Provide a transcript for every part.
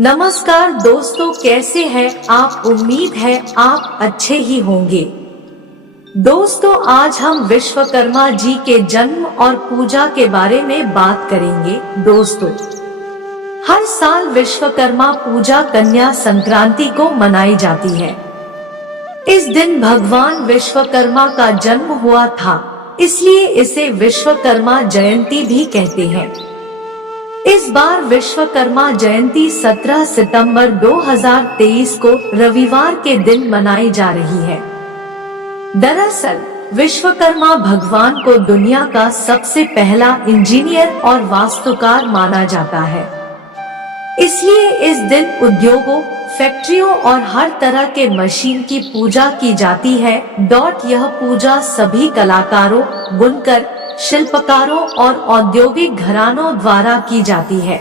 नमस्कार दोस्तों, कैसे हैं आप। उम्मीद है आप अच्छे ही होंगे। दोस्तों, आज हम विश्वकर्मा जी के जन्म और पूजा के बारे में बात करेंगे। दोस्तों, हर साल विश्वकर्मा पूजा कन्या संक्रांति को मनाई जाती है। इस दिन भगवान विश्वकर्मा का जन्म हुआ था, इसलिए इसे विश्वकर्मा जयंती भी कहते हैं। इस बार विश्वकर्मा जयंती 17 सितंबर 2023 को रविवार के दिन मनाई जा रही है। दरअसल विश्वकर्मा भगवान को दुनिया का सबसे पहला इंजीनियर और वास्तुकार माना जाता है। इसलिए इस दिन उद्योगों, फैक्ट्रियों और हर तरह के मशीन की पूजा की जाती है। यह पूजा सभी कलाकारों, बुनकर, शिल्पकारों और औद्योगिक घरानों द्वारा की जाती है।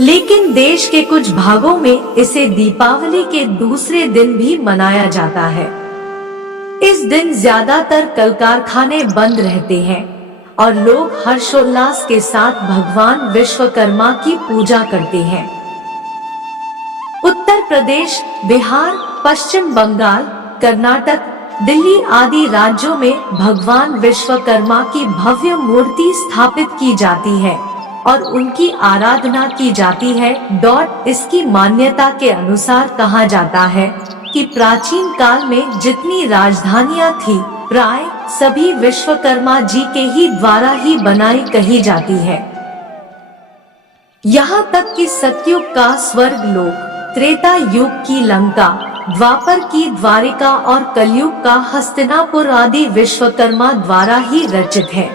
लेकिन देश के कुछ भागों में इसे दीपावली के दूसरे दिन भी मनाया जाता है। इस दिन ज्यादातर कल कारखाने बंद रहते हैं और लोग हर्षोल्लास के साथ भगवान विश्वकर्मा की पूजा करते हैं। उत्तर प्रदेश, बिहार, पश्चिम बंगाल, कर्नाटक, दिल्ली आदि राज्यों में भगवान विश्वकर्मा की भव्य मूर्ति स्थापित की जाती है और उनकी आराधना की जाती है। इसकी मान्यता के अनुसार कहा जाता है कि प्राचीन काल में जितनी राजधानियां थी, प्राय सभी विश्वकर्मा जी के ही द्वारा ही बनाई कही जाती है। यहाँ तक कि सतयुग का स्वर्गलोक, त्रेता युग की लंका, द्वापर की द्वारिका और कलयुग का हस्तिनापुर आदि विश्वकर्मा द्वारा ही रचित है।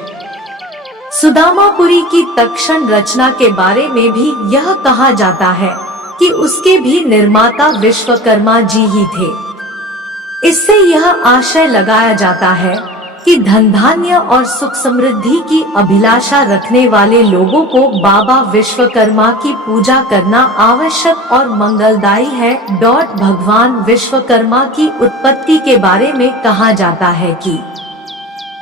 सुदामापुरी की तक्षण रचना के बारे में भी यह कहा जाता है कि उसके भी निर्माता विश्वकर्मा जी ही थे। इससे यह आशय लगाया जाता है कि धन धान्य और सुख समृद्धि की अभिलाषा रखने वाले लोगों को बाबा विश्वकर्मा की पूजा करना आवश्यक और मंगलदायी है। भगवान विश्वकर्मा की उत्पत्ति के बारे में कहा जाता है कि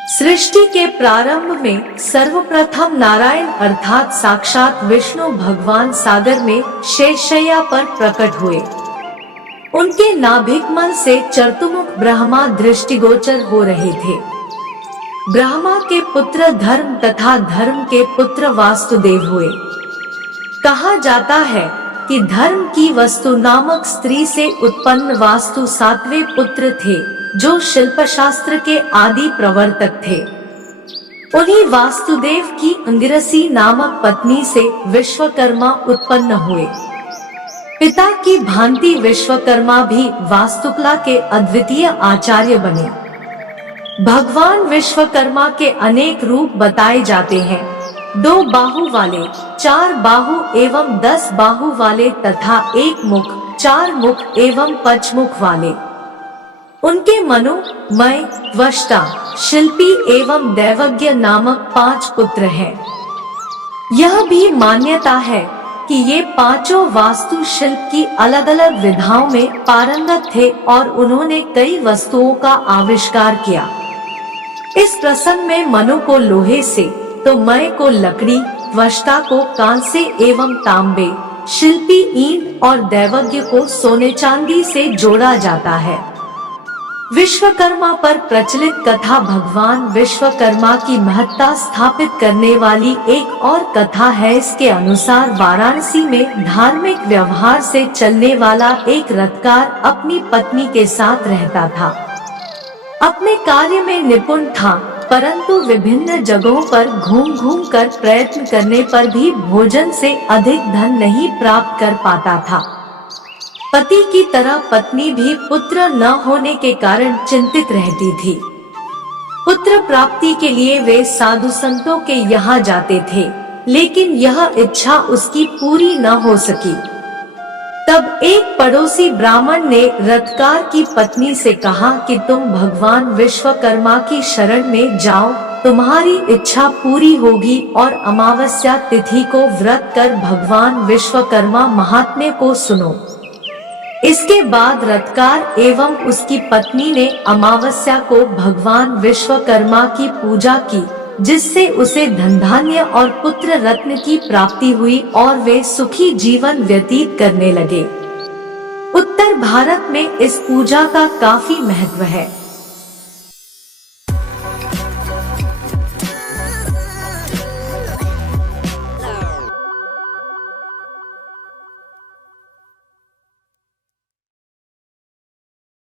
सृष्टि के प्रारंभ में सर्वप्रथम नारायण अर्थात साक्षात विष्णु भगवान सागर में शेषशय्या पर प्रकट हुए। उनके नाभिकमल से चतुर्मुख ब्रह्मा दृष्टिगोचर हो रहे थे। ब्रह्मा के पुत्र धर्म तथा धर्म के पुत्र वासुदेव हुए। कहा जाता है कि धर्म की वस्तु नामक स्त्री से उत्पन्न वास्तु सातवें पुत्र थे, जो शिल्पशास्त्र के आदि प्रवर्तक थे। उन्हीं वासुदेव की अंगिरसी नामक पत्नी से विश्वकर्मा उत्पन्न हुए। पिता की भांति विश्वकर्मा भी वास्तुकला के अद्वितीय आचार्य बने। भगवान विश्वकर्मा के अनेक रूप बताए जाते हैं। 2 बाहु वाले, 4 बाहु एवं 10 बाहु वाले तथा 1 मुख, 4 मुख एवं 5 मुख वाले। उनके मनु, मय, त्वष्टा, शिल्पी एवं दैवज्ञ नामक 5 पुत्र हैं। यह भी मान्यता है कि ये पांचों वास्तु शिल्प की अलग अलग विधाओं में पारंगत थे और उन्होंने कई वस्तुओं का आविष्कार किया। इस प्रसंग में मनु को लोहे से, तो मय को लकड़ी, त्वष्टा को कांसे एवं तांबे, शिल्पी ईंट और दैवज्ञ को सोने चांदी से जोड़ा जाता है। विश्वकर्मा पर प्रचलित कथा भगवान विश्वकर्मा की महत्ता स्थापित करने वाली एक और कथा है। इसके अनुसार वाराणसी में धार्मिक व्यवहार से चलने वाला एक रथकार अपनी पत्नी के साथ रहता था। अपने कार्य में निपुण था, परंतु विभिन्न जगहों पर घूम घूम कर प्रयत्न करने पर भी भोजन से अधिक धन नहीं प्राप्त कर पाता था। पति की तरह पत्नी भी पुत्र न होने के कारण चिंतित रहती थी। पुत्र प्राप्ति के लिए वे साधु संतों के यहाँ जाते थे, लेकिन यह इच्छा उसकी पूरी न हो सकी। तब एक पड़ोसी ब्राह्मण ने रथकार की पत्नी से कहा कि तुम भगवान विश्वकर्मा की शरण में जाओ, तुम्हारी इच्छा पूरी होगी और अमावस्या तिथि को व्रत कर भगवान विश्वकर्मा महात्म्य को सुनो। इसके बाद रथकार एवं उसकी पत्नी ने अमावस्या को भगवान विश्वकर्मा की पूजा की जिससे उसे धन धान्य और पुत्र रत्न की प्राप्ति हुई और वे सुखी जीवन व्यतीत करने लगे। उत्तर भारत में इस पूजा का काफी महत्व है।